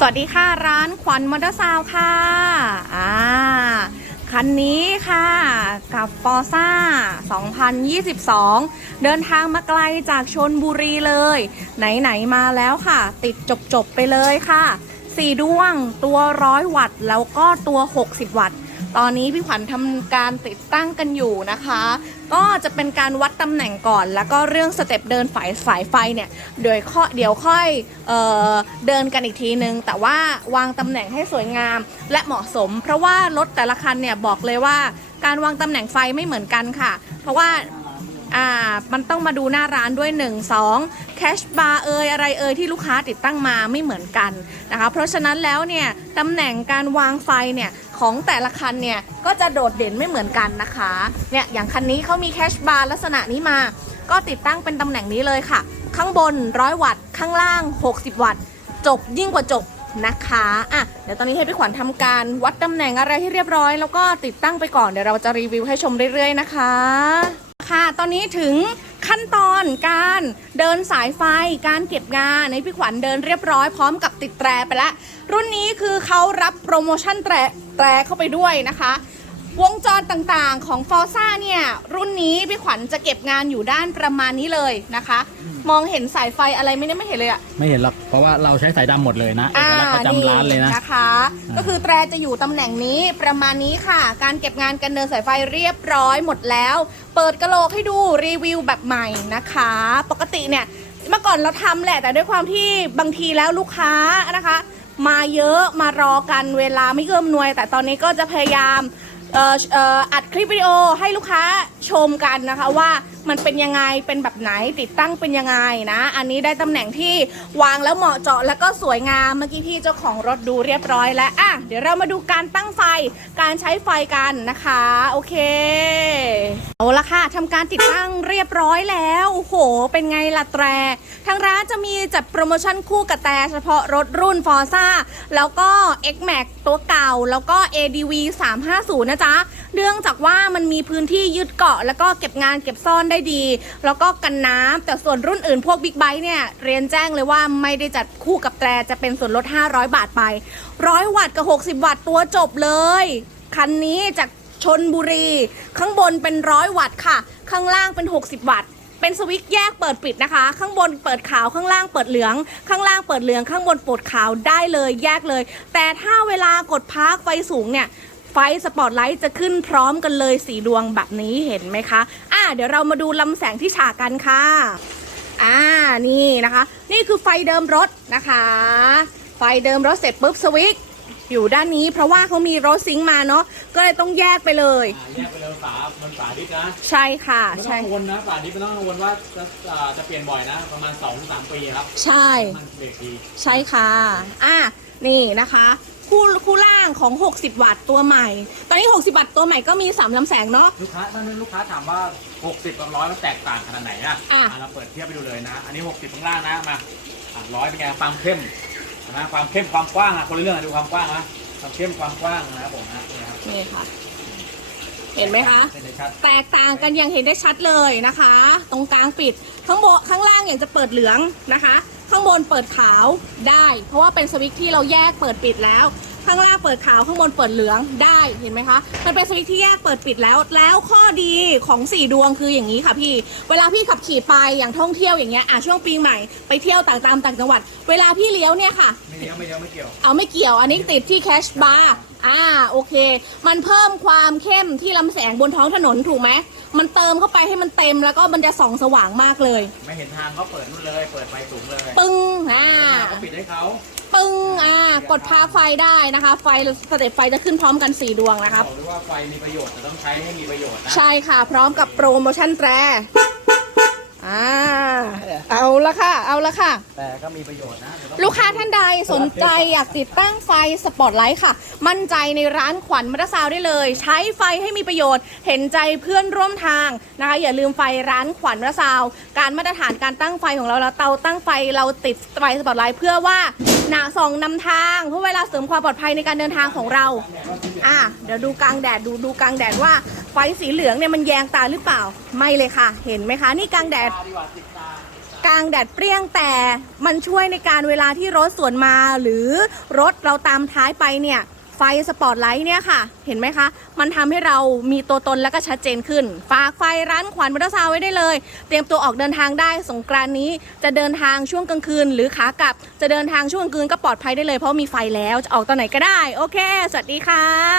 สวัสดีค่ะร้านขวัญมอเตอร์ซาวค่ะอ่าคันนี้ค่ะ กับฟอร์ซ่า 2022 เดินทางมาไกลจากชนบุรีเลย ไหน ๆ มาแล้วค่ะ ติดจบ ๆ ไปเลยค่ะ 4ดวงตัวร้อยวัตต์ แล้วก็ตัว 60 วัตต์ ตอนนี้พี่ขวัญทำการติดตั้งกันอยู่นะคะ ก็จะเป็นการวัดตำแหน่งก่อน แล้วก็เรื่องสเต็ปเดินสายสายไฟเนี่ยเดี๋ยวค่อยเดี๋ยวค่อยเออเดินกันอีกทีนึง แต่ว่าวางตำแหน่งให้สวยงามและเหมาะสม เพราะว่ารถแต่ละคันเนี่ยบอกเลยว่าการวางตำแหน่งไฟไม่เหมือนกันค่ะ เพราะว่าอ่ามันต้องมาดูหน้าร้านด้วย 1 2แคชบาร์เอยอะไรเอยที่ลูกค้าติดตั้งมาไม่เหมือนกันนะคะ เพราะฉะนั้นแล้วเนี่ยตำแหน่งการวางไฟเนี่ย ของแต่ละคันเนี่ยก็จะโดดเด่นไม่เหมือนกันนะคะ เนี่ยอย่างคันนี้เขามีแคชบาร์ลักษณะนี้มา ก็ติดตั้งเป็นตำแหน่งนี้เลยค่ะ ข้างบน 100 วัตต์ ข้างล่าง 60 วัตต์ จบยิ่งกว่าจบนะคะอะเดี๋ยวตอนนี้ให้พี่ขวัญทำการวัดตำแหน่งอะไรให้เรียบร้อย แล้วก็ติดตั้งไปก่อนเดี๋ยวเราจะรีวิวให้ชมเรื่อยๆนะคะ ค่ะ ตอนนี้ถึง ขั้นตอนการเดินสายไฟการเก็บงานในพี่ขวัญเดินเรียบร้อยพร้อมกับติดแตรไปแล้วรุ่นนี้คือเขารับโปรโมชั่นแตรแตรเข้าไปด้วยนะคะ วงจรต่างๆของฟอร์ซ่าเนี่ยรุ่นนี้พี่ขวัญจะเก็บงานอยู่ด้านประมาณนี้เลยนะคะ มองเห็นสายไฟอะไรไหม่ได้ไม่เห็นเลยอะไม่เห็นหรอกเพราะว่าเราใช้สายดำหมดเลยนะเอกลักษณ์ประจำร้านเลยนะ นะคะ อ่า ก็คือแตรจะอยู่ตำแหน่งนี้ประมาณนี้ค่ะ การเก็บงานกันเดินสายไฟเรียบร้อยหมดแล้ว เปิดกระโหลกให้ดูรีวิวแบบใหม่นะคะ ปกติเนี่ยเมื่อก่อนเราทำแหละแต่ด้วยความที่บางทีแล้วลูกค้านะคะ มาเยอะมารอกันเวลาไม่เอื้อมหนวย แต่ตอนนี้ก็จะพยายามเอัดคลิปวิดีโอให้ลูกค้าชมกันนะคะว่ามันเป็นยังไงเป็นแบบไหนติดตั้งเป็นยังไงนะ อันนี้ได้ตำแหน่งที่วางแล้วเหมาะเจาะแล้วก็สวยงามเมื่อกี้พี่เจ้าของรถดูเรียบร้อยแล้วอะเดี๋ยวเรามาดูการตั้งไฟการใช้ไฟกันนะคะโอเคเอาละค่ะทำการติดตั้งเรียบร้อยแล้วโอ้โห เป็นไงล่ะแตรทางร้านจะมีจัดโปรโมชั่นคู่กับแต่เฉพาะรถรุ่น f o r z a แล้วก็ X Max ตัวเก่าแล้วก็ ADV 350นะจ๊ะ เนื่องจากว่ามันมีพื้นที่ยึดเกาะ แล้วก็เก็บงานเก็บซ่อนได้ดี แล้วก็กันน้ำแต่ส่วนรุ่นอื่นพวกบิ๊กไบค์เนี่ยเรียนแจ้งเลยว่าไม่ได้จัดคู่กับแตรจะเป็นส่วนลด 500 บาทไป 100 วัตต์กับ 60 วัตต์ตัวจบเลย คันนี้จากชนบุรี ข้างบนเป็น100วัตต์ค่ะ ข้างล่างเป็น 60 วัตต์ เป็นสวิตช์แยกเปิดปิดนะคะ ข้างบนเปิดขาวข้างล่างเปิดเหลือง ข้างล่างเปิดเหลือง ข้างบนปดขาวได้เลยแยกเลย แต่ถ้าเวลากดพาร์คไฟสูงเนี่ย ไฟสปอตไลท์จะขึ้นพร้อมกันเลยสีดวงแบบนี้เห็นไหมคะอะเดี๋ยวเรามาดูลำแสงที่ฉากกันค่ะอ่านี่นะคะ นี่คือไฟเดิมรถนะคะ ไฟเดิมรถเสร็จปุ๊บสวิตช์อยู่ด้านนี้เพราะว่าเขามีรถซิงค์มาเนาะก็เลยต้องแยกไปเลยแยกไปเลยฝามันฝาดิบนะใช่ค่ะ ไม่ต้อใช่ งกังวลนะฝาดิบไม่ต้องกังวลว่าจะอ่าจะเปลี่ยนบ่อยนะ ประมาณ2อสามปีครับใช่ มันเบรกดี ใช่ค่ะ อะ นี่นะคะ คู่คู่ล่างของ 60 วัตต์ตัวใหม่ ตอนนี้ 60 วัตต์ตัวใหม่ก็มี3ลำแสงเนาะ ลูกค้าท่านลูกค้าถามว่า 60กับร้อยมันแตกต่างขนาดไหนอะอะอะ เราเปิดเทียบไปดูเลยนะ อันนี้ 60ข้างล่างนะ มาร้อยเป็นไงความเข้มนะความเข้มความกว้างอะคนละเรื่องอะดูความกว้างนะความเข้มความกว้างนะครับผมนะนี่ครับนี่ค่ะ เห็นไหมคะ เห็นได้ชัดแตกต่างกันอย่างเห็นได้ชัดเลยนะคะ ตรงกลางปิดข้างบนข้างล่างอย่างจะเปิดเหลืองนะคะ ข้างบนเปิดขาวได้ เพราะว่าเป็นสวิตช์ที่เราแยกเปิดปิดแล้ว ข้างล่างเปิดขาวข้างบนเปิดเหลืองได้เห็นไหมคะ มันเป็นสวิตช์ที่แยกเปิดปิดแล้ว แล้วข้อดีของสี่ดวงคืออย่างนี้ค่ะพี่ เวลาพี่ขับขี่ไปอย่างท่องเที่ยวอย่างเงี้ยอะช่วงปีใหม่ไปเที่ยวต่างตามต่างจังหวัด เวลาพี่เลี้ยวเนี่ยค่ะ ไม่เลี้ยวไม่เลี้ยวไม่เกี่ยว เอาไม่เกี่ยว อันนี้ติดที่แคชบาร์อ่าโอเค มันเพิ่มความเข้มที่ลำแสงบนท้องถนนถูกไหมมันเติมเข้าไปให้มันเต็มแล้วก็มันจะส่องสว่างมากเลย ไม่เห็นทางเขาเปิดนู่นเลย เปิดไฟสูงเลย ปึ้งอ่าเขาปิดให้เขา ปึ้งอ่ากดพาไฟได้นะคะ ไฟสเต็ปไฟจะขึ้นพร้อมกัน 4 ดวงนะครับ บอกเลยว่าไฟมีประโยชน์แต่ต้องใช้ให้มีประโยชน์นะใช่ค่ะ พร้อมกับโปรโมชั่นแตรอ่าเอาละค่ะ เอาละค่ะ แต่ก็มีประโยชน์นะเดี๋ยวต้องลูกค้าท่านใดสนใจอยากติดตั้งไฟสปอตไลท์ค่ะ มั่นใจในร้านขวัญมัตซาวได้เลย ใช้ไฟให้มีประโยชน์ เห็นใจเพื่อนร่วมทางนะคะ อย่าลืมไฟร้านขวัญมัตซาว การมาตรฐานการตั้งไฟของเราเราเตาตั้งไฟเราติดไฟสปอตไลท์เพื่อว่า หนาสองนำทางเพื่อเวลาเสริมความปลอดภัยในการเดินทางของเรา อะเดี๋ยวดูกลางแดดดูดูกลางแดดว่าไฟสีเหลืองเนี่ยมันแยงตาหรือเปล่า ไม่เลยค่ะ เห็นไหมคะ นี่กลางแดดกว่าติดตาติดตากลางแดดเปรี้ยงแต่มันช่วยในการเวลาที่รถสวนมาหรือรถเราตามท้ายไปเนี่ย ไฟสปอตไลท์เนี่ยค่ะ เห็นไหมคะ มันทำให้เรามีตัวตนและก็ชัดเจนขึ้น ฝากไฟร้านขวัญมอเตอร์ซาวไว้ได้เลย เตรียมตัวออกเดินทางได้สงกรานนี้จะเดินทางช่วงกลางคืน หรือขากลับ จะเดินทางช่วงกลางคืนก็ปลอดภัยได้เลยเพราะมีไฟแล้วจะออกตอนไหนก็ได้ โอเค สวัสดีค่ะ